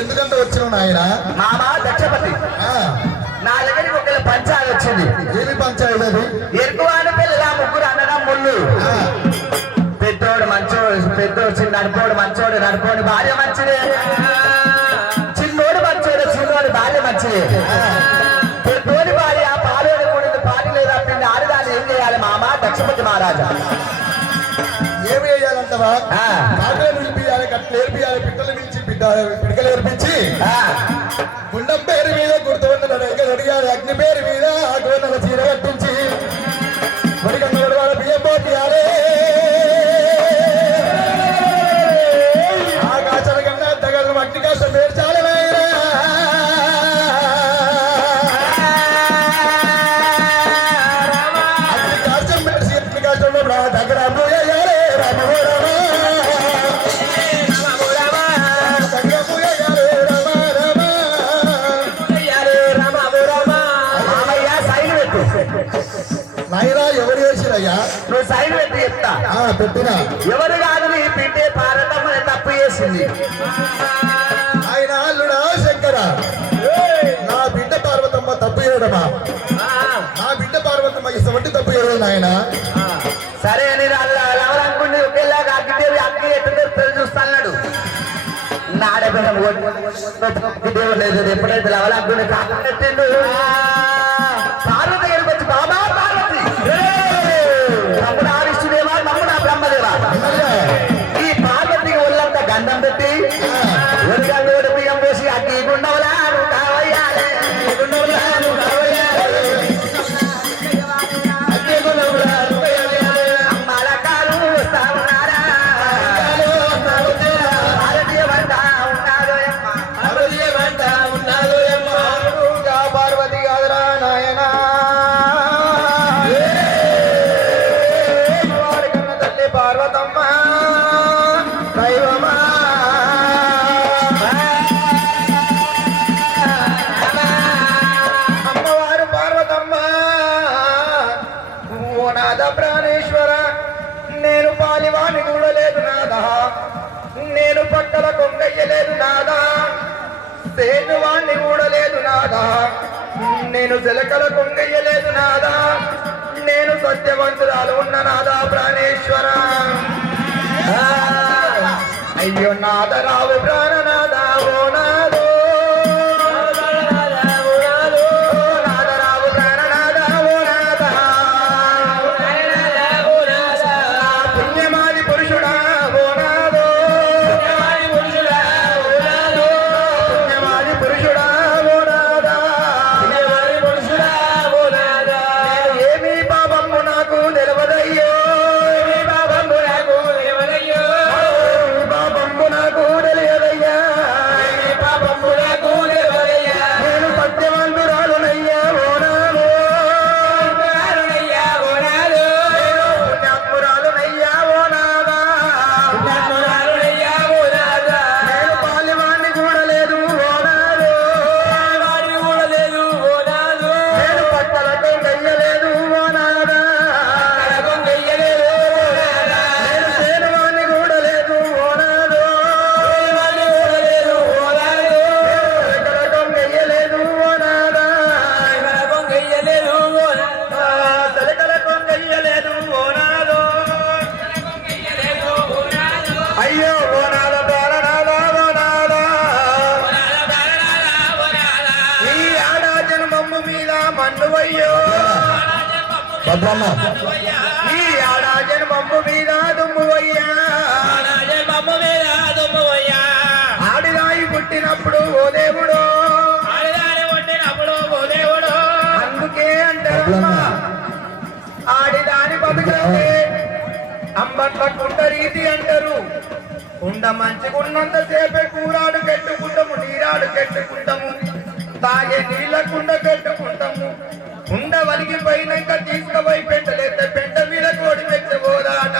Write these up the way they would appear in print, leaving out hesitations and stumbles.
ఎందుకంటే వచ్చినావు నాయన? మామా దక్షపతి నా దగ్గరికి ఒక పంచాయతీ వచ్చింది. ఏమి పంచాయతీ అది? ఎక్కువ పిల్లల ముగ్గురు అన్నడం ముళ్ళు. పెద్దోడు మంచోడు, పెద్దోడు చిన్న నడిపోడు మంచోడు, నడిపోడు భార్య మంచిదే. చిన్నోడు మంచోడు, చిన్నోడు భార్య మంచిదే. పెద్దోడి భార్య పాలోడి కూడింది పాడి లేదా పిండి ఆడదాన్ని ఏం చేయాలి మామా దక్షపతి మహారాజా? ఏమి వేయాలంటవా? కాటలు నిలిపియాలి, కట్లు నేర్పియాలి, పిట్టలు పిలిచి పిడకలు నేర్పించి గుండం పేరు మీద గుర్తున్నది అడిగారు. అగ్ని పేరు మీద అటువంటి చీర కట్టించి వడిగన్నోడు వాళ్ళ బియ్యం పోటీయాలి. ఆకాశల కన్నా తగదు అగ్ని కాస్త పేర్చాలి. అగ్ని కాష్టం పేర్చి అగ్ని కాష్టంలో దగ్గర ఎవరు చేసిరయ్యా? నువ్వు సైన్ పెట్టి చెప్తా. పెట్టినా ఎవరు కాదు నీ పిండే పార్వతమ్మని తప్పు చేసింది. ఆయన అల్లుడా శంకర, నా బిడ్డ పార్వతమ్మ తప్పు చేయడమా? నా బిడ్డ పార్వతమ్మ ఇటువంటి తప్పు చేయలేదు ఆయన. సరే నేను ఎవరనుకుంటే ఒకేలాగా అగ్గిదేవి అగ్గి ఎట్టు చూస్తాడు. నాడబిడ్డ దేవుడు లేదు. ఎప్పుడైతే ఎవరనుకుంటే కాకుండు పార్వతి దగ్గరికి వచ్చి బాబా పార్వతి తమ్ముడు ఆవిష్టుదేవా నమ్ముడు బ్రహ్మదేవా ఈ పార్వతికి ఒళ్ళంతా గంధం పెట్టి ఒడిగంగోడు బియ్యం వేసి అగ్గి గుండవలా నువ్వు కావయ్యాలి, గుండవలా నువ్వు కావయ్యాలి, అగ్గి గుండవలా అమ్మాల కాలు వస్తా ఉన్నారా, భారతీయ వంట ఉన్నాదో భారతీయ వంట ఉన్నాదో పార్వతి కాదురా నాయనా పార్వతమ్మ దైవమా అమ్మవారు పార్వతమ్మ ఓ నాద ప్రాణేశ్వర నేను పాలివాణి కూడా లేదు నాదా, నేను పక్కల కొంగయ్యలేదు నాదా, సేనువాణ్ణి కూడా లేదు నాదా, నేను చిలకల కొంగయ్యలేదు నాదా, నేను సత్యవంతురాలు ఉన్న నాదా ప్రాణేశ్వర. అయ్యో నాదరావు ప్రాణనాదా ఓ నాదో, నాదరావు ప్రాణనాదా ఓ నాదా, పుణ్యమాది పురుషుడా ఓ నాదో, పుణ్యమాది పురుషుడా ఓ నాదా, ఏమి పాపము నాకు తెలియదయ్యో, పాపము నాకు తెలియదయ్యో, పాపము నాకు తెలియదయ్యా, పాపము నాకు తెలియదయ్యా, నేను సత్యవంతురాలునయ్యా ఓ నాదో, పుణ్యాత్మురాలునయ్యా ఓ నాదా, నేను పాలివాణ్ణి కూడా లేదు ఓ నాదో, నేను పట్టలకు గయ్యలేదు ఓ నాదా, నేను సేనువాణ్ణి కూడా లేదు ఓ నాదో, ఎక్కడకం గయ్యలేదు ఓ నాదా, తలకలకం గయ్యలేదు ఓ నాదో, అయ్యో ఓ నాద ప్రాణనాదా ఓ నాదా, ఈ ఆడా జన్మమ్ము మీద మన్నువయ్యో, ఈ ఆడా జన్మమ్ము మీద దుమ్మువయ్యా, ఆడిదాయి పుట్టినప్పుడు ఓ దేవుడు, అందుకే అంటారమ్మా ఆడిదాని బతుకులే అంబట్ల కుండ రీతి అంటారు. కుండ మంచిగున్నంత సేపే కూరాడు పెట్టుకుంటాము, నీరాడు పెట్టుకుంటాము, తాగే నీళ్ళ కుండ పెట్టుకుంటాము, కుండ వలిగిపోయినాక తీసుకుపోయి పెట్టలేస్తే పెంట మీద కోడి పెట్టబోదాట.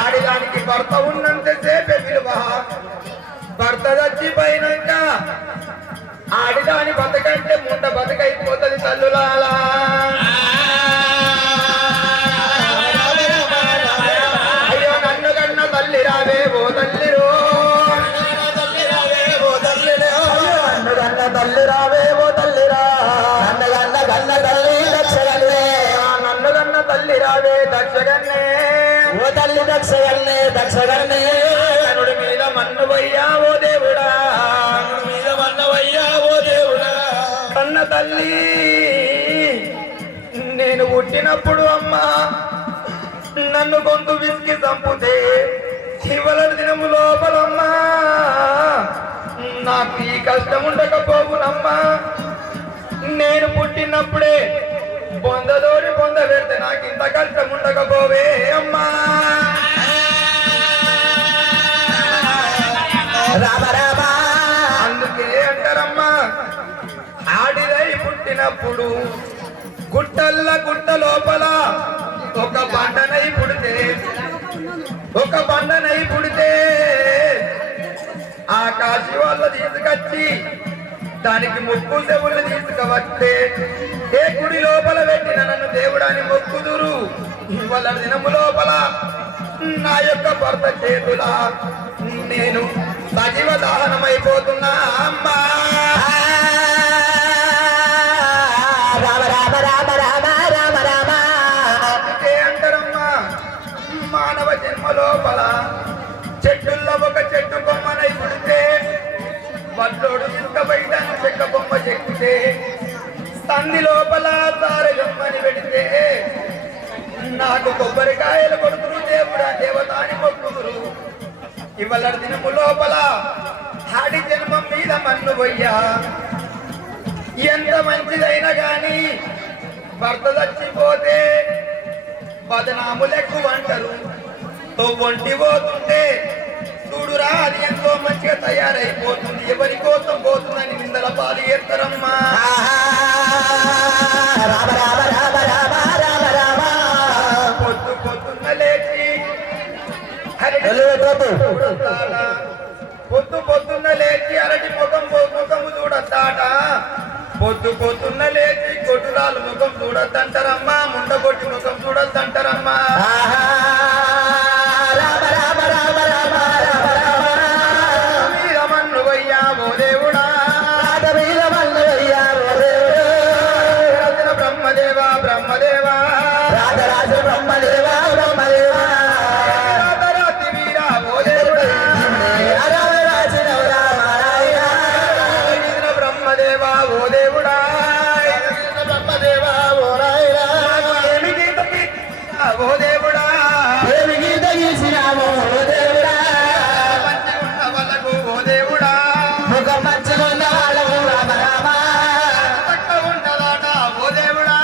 ఆడిదానికి భర్త ఉన్నంత సేపే విలువ, భర్త చచ్చిపోయినాక ఆడిదాని బతకంటే ముండ బతకైపోతుంది తల్లులాలా. అయ్యో నన్ను రావే దక్షగన్నే ఓ తల్లి దక్షగన్నే దక్షగన్నే కనుడి మీద మన్ను వయ్యా ఓ దేవుడా మీద వన్నవయ్యా ఓ దేవుడా కన్న తల్లి నేను పుట్టినప్పుడు అమ్మా నన్ను గొంతు విసికి చంపుతే చివరి దినము లోపలమ్మా నాకు ఈ కష్టం ఉండకపోవునమ్మా నేను పుట్టినప్పుడే పొందలోని పొంద పెడితే నాకు ఇంత కష్టం ఉండకపోవే అమ్మా రామ రామ అందుకే అంటారమ్మా ఆడిదై పుట్టినప్పుడు గుట్టల్ల గుట్ట లోపల ఒక బండనై పుడితే ఆకాశి వాళ్ళు తీసుకొచ్చి దానికి ముక్కు చెవులు తీసుకువస్తే ఏ గుడి లోపల పెట్టిన నన్ను దేవుడాని మొక్కుదురు ఇవాళ దినము లోపల నా యొక్క భర్త చేతుల నేను సజీవ దహనమైపోతున్నా అమ్మా రామ రామ రామ రామ రామ రామ అందుకే అంటారమ్మా మానవ జన్మ లోపల చెట్టుల్లో ఒక చెట్టు కొమ్మనై పుడితే వడ్లోడు ఇసుక బయట చెక్క బొమ్మ చెక్కితే సంధి లోపల తారగమ్మని పెడితే నాకు కొబ్బరికాయలు కొడుతురు దేవుడా దేవతాని మొక్కుదురు ఇవాళ దినము లోపల ఆడి జన్మం మీద మన్ను పోయ్యా ఎంత మంచిదైనా గాని భర్త చచ్చిపోతే బదనాములు ఎక్కువ అంటారు ఒంటి పోతుంటే చూడురా అది ఎంతో మంచిగా తయారైపోతుంది ఎవరి కోసం పోతుందని నిందల పాలు చేస్తారమ్మా రామ రామ రామ రామ రామ రామ పొద్దున్న లేచి పొద్దున్న లేచి అరటి ముఖము చూడద్దాట పొద్దున్న లేచి కొట్టురాలు ముఖం చూడద్దంటారమ్మా ముండగొట్టి ముఖం చూడద్దంటారమ్మా రామ రామ రామ రామ రామ రామ వీరమన్ను వయ్యా ఓ దేవుడా మీద మల్లయ్యా ఓ దేవుడు రచన బ్రహ్మదేవా బ్రహ్మదేవా రాజరాజ బ్రహ్మదేవా బ్రహ్మదేవా రాతరాతి వీరా ఓ దేవుడా రాజరాజ నారాయణ బ్రహ్మదేవా ఓ దేవుడా బ్రహ్మదేవా ఓ రాయరా ఏమి గీత ఓ దేవుడా ఏమి గీత గీసినామో ఓ దేవుడా మంచి ఉన్న వాళ్ళకు ఓ దేవుడా ముఖం మంచిగా ఉన్న వాళ్ళము రామ రామ చక్క ఉండదాట ఓ దేవుడా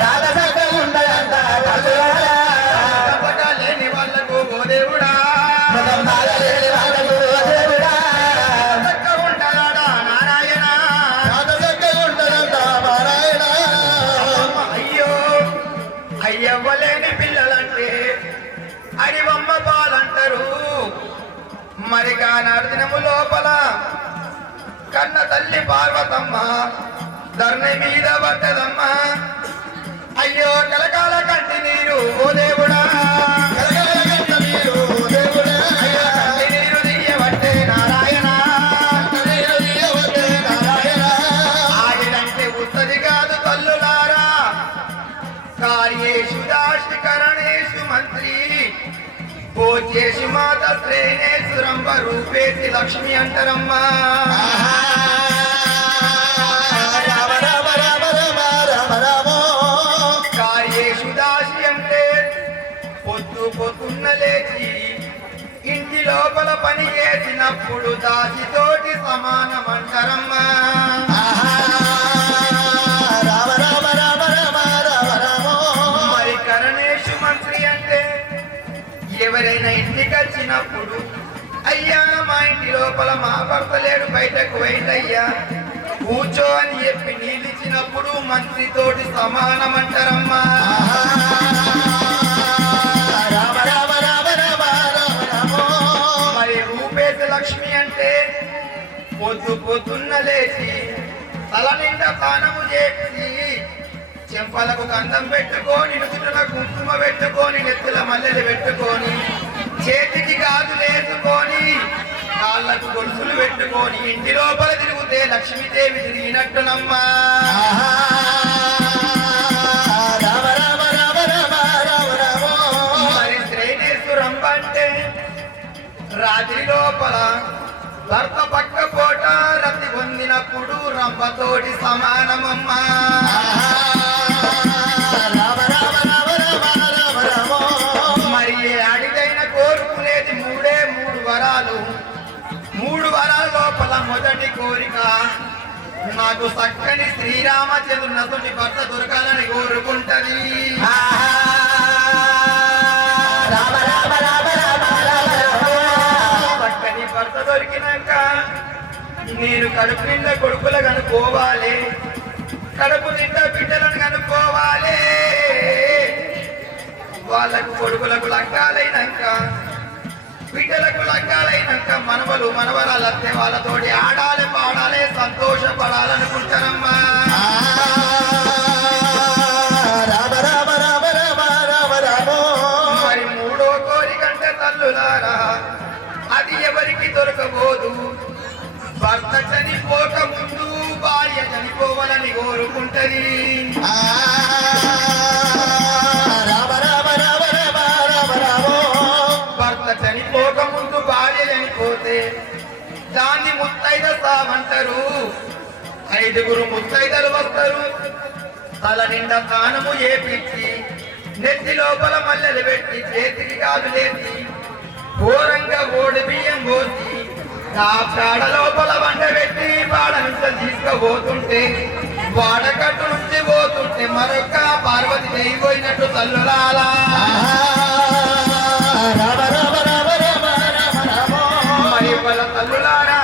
రాధ చక్కగా ఉండదంట కలువారా చక్కగా లేని వాళ్ళకు ఓ దేవుడా ముఖం బాగలేని వాళ్ళకు ఓ దేవుడా చక్క ఉండదాట నారాయణ ఉంటదంట నారాయణ అయ్యో అయ్యవ్వలేని పిల్లలంటే అడివమ్మ పాలంటారు మరి కానాడు దినము లోపల కన్న తల్లి పార్వతమ్మ ధర్ని మీద పడ్డదమ్మ అయ్యో కలకాల కంటి నీరు ఓ దేవుడా కలగలగంట నీరు ఓ దేవుడా అయ్యో కంటి నీరు దియ్యబట్టే నారాయణ నీరవతే నారాయణ ఆడినంటే ఉత్తది కాదు తల్లులారా కార్యేషు దాశికరణేషు మంత్రి భోజేషు మాత శ్రేణేషు రంభ రూపేసి లక్ష్మి అంటారమ్మా రామ రామ రామ రామ రామ రామ కార్యేషు దాసి అంటే పొద్దున్న లేచి ఇంటి లోపల పని చేసినప్పుడు దాసితోటి సమానమంటారమ్మా రామ రామ రామ రామ రామ రామ మరి కరణేషు మంత్రి అంటే ఎవరైనా ఇంటికి వచ్చినప్పుడు అయ్యా మా ఇంటి లోపల మా భర్త లేడు బయటకు పోయిందయ్యా కూర్చో అని చెప్పి నీళ్ళిచ్చినప్పుడు మంత్రితోటి సమానమంటారమ్మా రామ రామ రామ రామ రామ రామ మరి రూపేశ లక్ష్మి అంటే పొద్దున్న లేచి తల నిండా పానము చేసి చెంపలకు గంధం పెట్టుకొని నుదుటిన కుంకుమ పెట్టుకొని నెత్తుల మల్లెలు పెట్టుకొని చేతికి గాజులు వేసుకొని కాళ్ళకు గొలుసులు పెట్టుకొని ఇంటి లోపల తిరిగితే లక్ష్మీదేవి తిరిగినట్టునమ్మా రామ రామ రామ రామ రామ అంటే రాత్రి లోపల భర్త పక్క పోట రతి పొందినప్పుడు రంపతోటి సమానమమ్మా. మరి ఏ అడిగైన కోరుకునేది మూడే మూడు వరాలు. మూడు వరాల లోపల మొదటి కోరిక నాకు చక్కని శ్రీరామచంద్రుని భర్త దొరకాలని కోరుకుంటది. చక్కని భర్త దొరికినాక నేను కడుపు నిండా కొడుకులు కనుక్కోవాలి, కడుపు నిండా బిడ్డలను కనుక్కోవాలి. వాళ్ళకు కొడుకులకు లగ్గాలైనాక బిడ్డలకు లగ్గాలైనాక మనవలు మనవరాలత్తే వాళ్ళతోటి ఆడాలి పాడాలి సంతోషపడాలనుకుంటారమ్మా. మరి మూడో కోరికంటే తల్లులారా అది ఎవరికి దొరకబోదు. భర్త చనిపోక ముందు భార్య చనిపోవాలని కోరుకుంటది. భర్త చనిపోక ముందు భార్య చనిపోతే దాన్ని ముత్తైద సావంటారు. 5 ముత్తైదలు వస్తారు. తల నిండా తానము ఏపించి నెత్తి లోపల మల్లెలు పెట్టి చేతికి గాజులేసి ఘోరంగా ఓడి బియ్యం పోసి ఆ కాడ లోపల వంట పెట్టి వాడ నుంచి తీసుకుపోతుంటే వాడకట్టు నుంచి పోతుంటే మరొక పార్వతి చేయిపోయినట్టు తల్లులాలా. మరి వాళ్ళ తల్లులారా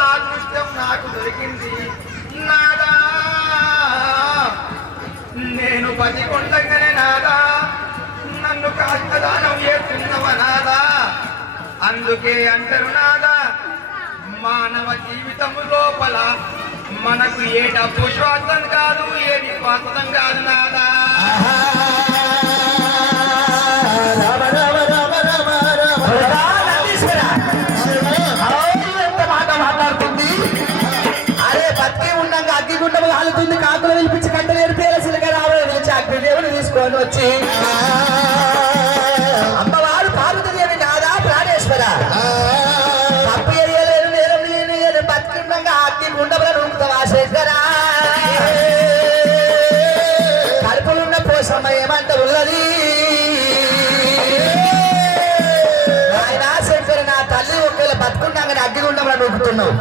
ఆ దృశ్యం నాకు దొరికింది. నాదా నేను బతికొండగానే నాదా నన్ను కాస్త దానం చేస్తున్నవ నాదా. అందుకే అంటారు నాదా మానవ జీవితము లోపల మనకు ఏ డబ్బు శ్వాసం కాదు, ఏది స్వాస్థం కాదు నాదా. మాట్లాడుతుంది అరే బతికి ఉన్నాక అగ్గి గుండము కాలుతుంది, కాకులు పిలిపించి కట్టలు ఏడిపేల సిలక రావడం పిలిచి అగ్ని దేవుని తీసుకొని వచ్చి అమ్మవారు పార్వతీదేవి నాదా ప్రాణేశ్వర తప్పు ఎరియలేను నేరం లేని బతికి ఉండగా అగ్గి గుండముల నూకుతావా శంకరా. కడుపులున్న పోసమ్మ ఏమంట ఉన్నది ఆయన శంకర నా తల్లి ఒకవేళ బతుకున్నాక అగ్గిగుండంలో నూకుతున్నావు.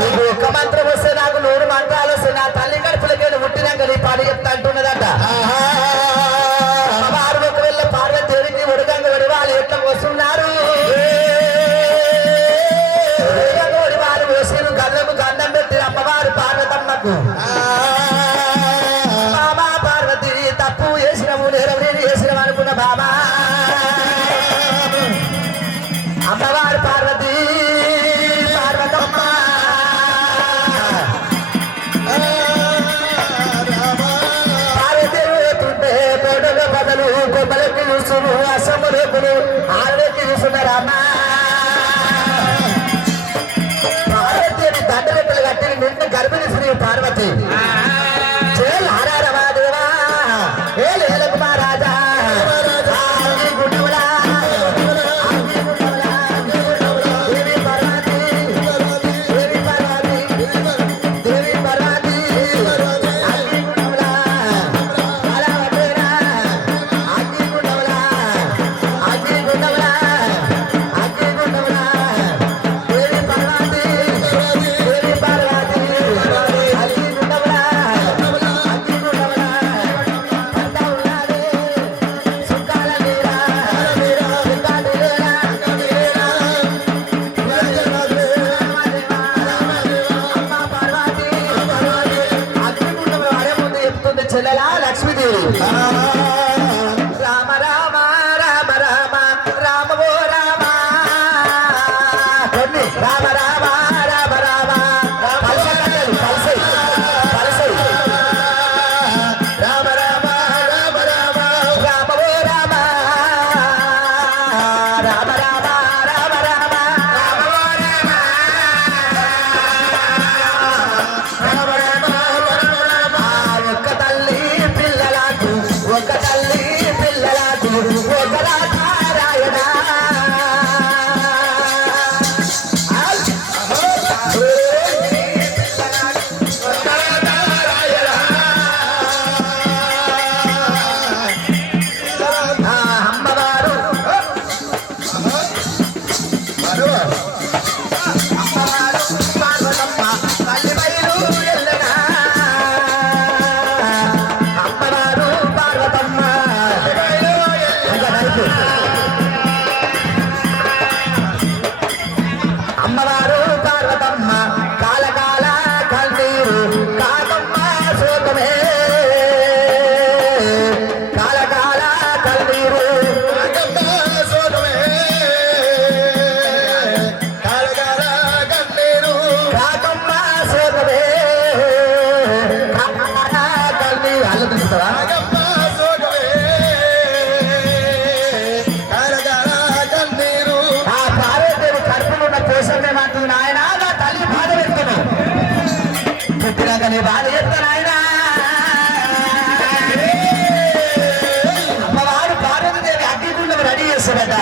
నీకు ఒక్క మంత్రం వస్తే నాకు 100 మంత్రాలు వస్తే నా తల్లి కడుపులకి పుట్టినాక నీ పాడు చెప్తా అంటున్నదట. వారు ఒకవేళ పార్వతీదేవికి ఉడకంగా వడివాళ్ళు ఎట్లా వస్తున్నారు. వడివాళ్ళు వేసిన గల్లకు గంధం పెట్టి అమ్మవారు పార్వతమ్మకు బాబా పార్వతి తప్పు చేసినము నేరం నేను చేసినాం అనుకున్న బాబా అమ్మవారు పార్వతి పార్వతమ్మ పార్వతీతుంటే తోటలో బదలు కొబ్బలకి చూసును అసమ్మ రేపులు ఆడకి చూస్తున్నారమ్మా. పార్వతీని దండరెక్కలు కట్టి నిన్ను గర్భిణి శ్రీ పార్వతి దేవా ఏ లేలకు మహారాజా గుండములా లక్ష్మీదేవి రామ రామ రామ రామ రామ ఓ రామ రామ రామ రామ రామ కలిసి రామ రామ రామ రామ రామ ఓ రామ రామ రామ రామ రామ రామ ఓ రామ రామ రామ ఒక్క తల్లి పిల్లలకు ఒక తల్లి పిల్లలకు ఒక రాధారా అదో అమ్మవారు పార్వతమ్మ తల్లి బయలు ఎల్లగా అమ్మవారు పార్వతమ్మ ఇంకా నైపు. అమ్మవారు పార్వతమ్మ కాలకాల కన్నీరు కాకమ్మ శోకమే కాలకాల కన్నీరు కాకమ్మ శోకమే కాలకాల కన్నీరు కాకమ్మ శోకమే కాకమ్మ కన్నీరు ఆలోచిస్తావా కాకమ్మ శోకమే కాలకాల కన్నీరు ఆ పార్వతీదేవి కడుపులో ఉన్న పోషణ మాత్రం నాయన నా తల్లి బాధ పెడుతున్నావు పుట్టినాక నీ బాధ చెప్తాను ఆయన అమ్మవారు పార్వతీదేవి అగ్గిగుండం రెడీ చేస్తాడట